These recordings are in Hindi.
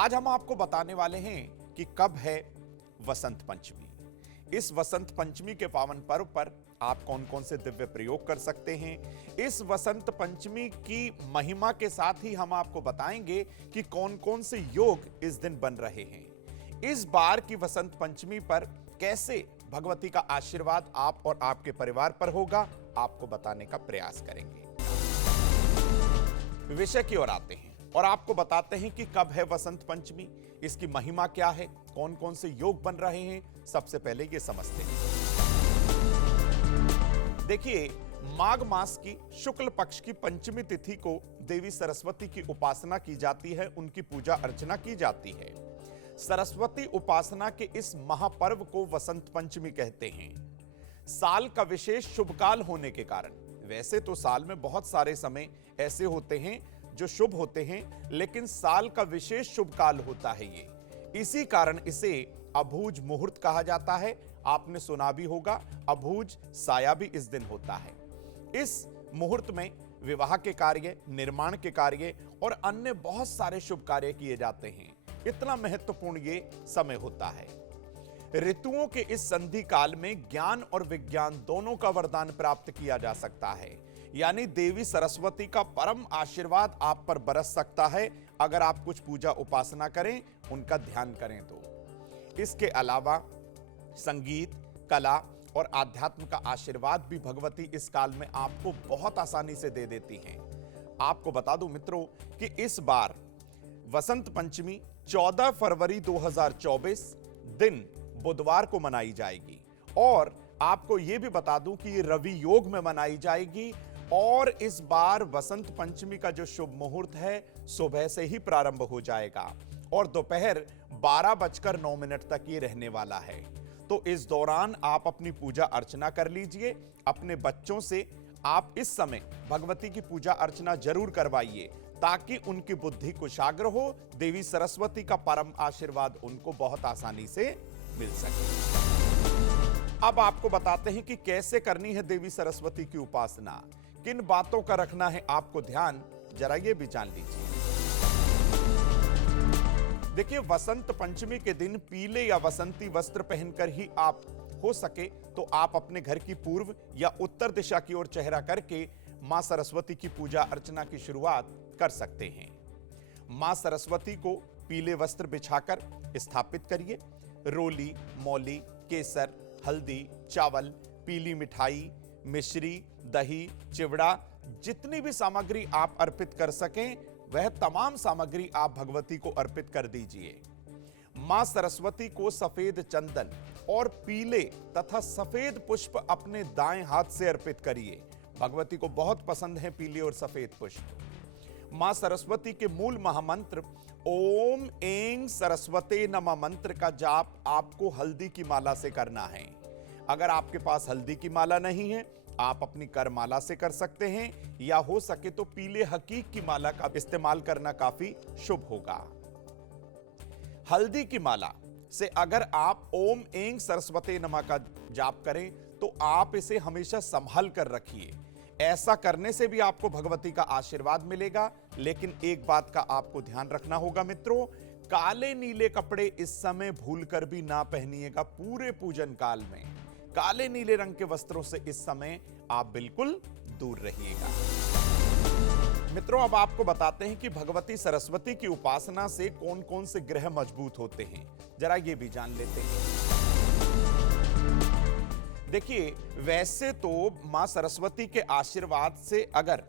आज हम आपको बताने वाले हैं कि कब है वसंत पंचमी। इस वसंत पंचमी के पावन पर्व पर आप कौन कौन से दिव्य प्रयोग कर सकते हैं। इस वसंत पंचमी की महिमा के साथ ही हम आपको बताएंगे कि कौन कौन से योग इस दिन बन रहे हैं। इस बार की वसंत पंचमी पर कैसे भगवती का आशीर्वाद आप और आपके परिवार पर होगा, आपको बताने का प्रयास करेंगे। विषय की ओर आते हैं और आपको बताते हैं कि कब है वसंत पंचमी, इसकी महिमा क्या है, कौन कौन से योग बन रहे हैं। सबसे पहले ये समझते हैं। देखिए, माघ मास की शुक्ल पक्ष की पंचमी तिथि को देवी सरस्वती की उपासना की जाती है, उनकी पूजा अर्चना की जाती है। सरस्वती उपासना के इस महापर्व को वसंत पंचमी कहते हैं। साल का विशेष शुभ काल होने के कारण, वैसे तो साल में बहुत सारे समय ऐसे होते हैं जो शुभ होते हैं, लेकिन साल का विशेष शुभ काल होता है ये। इसी कारण इसे अभूज मुहूर्त कहा जाता है। आपने सुना भी होगा, अभूज साया भी इस दिन होता है। इस मुहूर्त में विवाह के कार्य, निर्माण के कार्य और अन्य बहुत सारे शुभ कार्य किए जाते हैं। इतना महत्वपूर्ण ये समय होता है। ऋतुओं के इस संधि काल में ज्ञान और विज्ञान दोनों का वरदान प्राप्त किया जा सकता है, यानी देवी सरस्वती का परम आशीर्वाद आप पर बरस सकता है अगर आप कुछ पूजा उपासना करें, उनका ध्यान करें तो। इसके अलावा संगीत, कला और आध्यात्म का आशीर्वाद भी भगवती इस काल में आपको बहुत आसानी से दे देती हैं। आपको बता दूं मित्रों कि इस बार वसंत पंचमी 14 फरवरी 2024 दिन बुधवार को मनाई जाएगी और आपको यह भी बता दूं कि ये रवि योग में मनाई जाएगी। और इस बार वसंत पंचमी का जो शुभ मुहूर्त है सुबह से ही प्रारंभ हो जाएगा और दोपहर 12:09 तक ये रहने वाला है। तो इस दौरान आप अपनी पूजा अर्चना कर लीजिए। अपने बच्चों से आप इस समय भगवती की पूजा अर्चना जरूर करवाइए ताकि उनकी बुद्धि कुशाग्र हो, देवी सरस्वती का परम आशीर्वाद उनको बहुत आसानी से मिल सके। अब आपको बताते हैं कि कैसे करनी है देवी सरस्वती की उपासना, किन बातों का रखना है आपको ध्यान, जरा ये भी जान लीजिए। देखिए, वसंत पंचमी के दिन पीले या वसंती वस्त्र पहनकर ही आप हो सके तो आप अपने घर की पूर्व या उत्तर दिशा की ओर चेहरा करके मां सरस्वती की पूजा अर्चना की शुरुआत कर सकते हैं। मां सरस्वती को पीले वस्त्र बिछाकर स्थापित करिए। रोली, मौली, केसर, हल्दी, चावल, पीली मिठाई, मिश्री, दही, चिवड़ा, जितनी भी सामग्री आप अर्पित कर सकें वह तमाम सामग्री आप भगवती को अर्पित कर दीजिए। मां सरस्वती को सफेद चंदन और पीले तथा सफेद पुष्प अपने दाएं हाथ से अर्पित करिए। भगवती को बहुत पसंद है पीले और सफेद पुष्प। मां सरस्वती के मूल महामंत्र ओम ऐं सरस्वते नमः मंत्र का जाप आपको हल्दी की माला से करना है। अगर आपके पास हल्दी की माला नहीं है, आप अपनी कर माला से कर सकते हैं या हो सके तो पीले हकीक की माला का इस्तेमाल करना काफी शुभ होगा। हल्दी की माला से अगर आप ओम ऐं सरस्वते नमः का जाप करें तो आप इसे हमेशा संभाल कर रखिए। ऐसा करने से भी आपको भगवती का आशीर्वाद मिलेगा। लेकिन एक बात का आपको ध्यान रखना होगा मित्रों, काले नीले कपड़े इस समय भूलकर भी ना पहनिएगा। पूरे पूजन काल में काले नीले रंग के वस्त्रों से इस समय आप बिल्कुल दूर रहिएगा। मित्रों, अब आपको बताते हैं कि भगवती सरस्वती की उपासना से कौन कौन से ग्रह मजबूत होते हैं, जरा ये भी जान लेते हैं। देखिए, वैसे तो मां सरस्वती के आशीर्वाद से अगर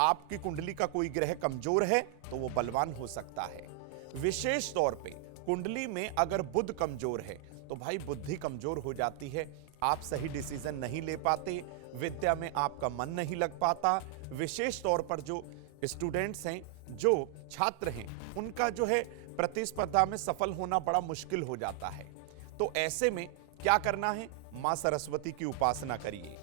आपकी कुंडली का कोई ग्रह कमजोर है तो वो बलवान हो सकता है। विशेष तौर पे कुंडली में अगर बुध कमजोर है तो भाई बुद्धि कमजोर हो जाती है, आप सही डिसीजन नहीं ले पाते, विद्या में आपका मन नहीं लग पाता। विशेष तौर पर जो स्टूडेंट्स हैं, जो छात्र हैं, उनका जो है प्रतिस्पर्धा में सफल होना बड़ा मुश्किल हो जाता है। तो ऐसे में क्या करना है, मां सरस्वती की उपासना करिए।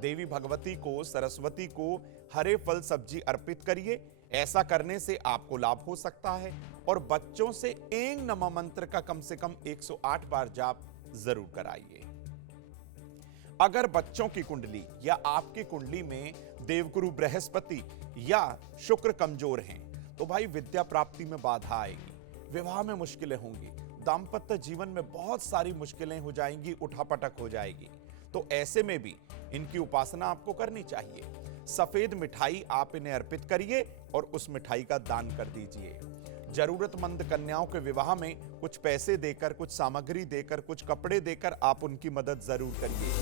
देवी भगवती को, सरस्वती को हरे फल सब्जी अर्पित करिए। ऐसा करने से आपको लाभ हो सकता है। और बच्चों से ऐं नमः मंत्र का कम से कम 108 बार जाप जरूर कराइए। अगर बच्चों की कुंडली या आपकी कुंडली में देवगुरु बृहस्पति या शुक्र कमजोर हैं तो भाई विद्या प्राप्ति में बाधा आएगी। विवाह में मुश्किलें होंगी, दाम्पत्य जीवन में बहुत सारी मुश्किलें हो जाएंगी, उठापटक हो जाएगी। तो ऐसे में भी इनकी उपासना आपको करनी चाहिए। सफेद मिठाई आप इन्हें अर्पित करिए और उस मिठाई का दान कर दीजिए। जरूरतमंद कन्याओं के विवाह में कुछ पैसे देकर, कुछ सामग्री देकर, कुछ कपड़े देकर आप उनकी मदद जरूर करिए।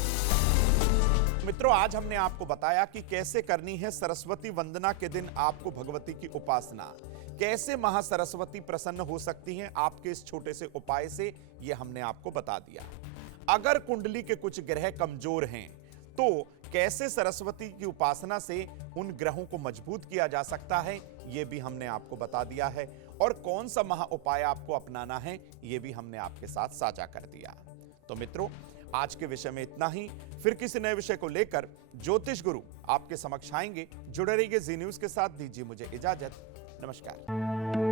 मित्रों, आज हमने आपको बताया कि कैसे करनी है सरस्वती वंदना के दिन आपको भगवती की उपासना, कैसे महासरस्वती प्रसन्न हो सकती हैं आपके इस छोटे से उपाय से, यह हमने आपको बता दिया। अगर कुंडली के कुछ ग्रह कमजोर हैं तो कैसे सरस्वती की उपासना से उन ग्रहों को मजबूत किया जा सकता है, यह भी हमने आपको बता दिया है। और कौन सा महा उपाय आपको अपनाना है, यह भी हमने आपके साथ साझा कर दिया। तो मित्रों, आज के विषय में इतना ही। फिर किसी नए विषय को लेकर ज्योतिष गुरु आपके समक्ष आएंगे। जुड़े रहिए जी न्यूज के साथ। दीजिए मुझे इजाजत। नमस्कार।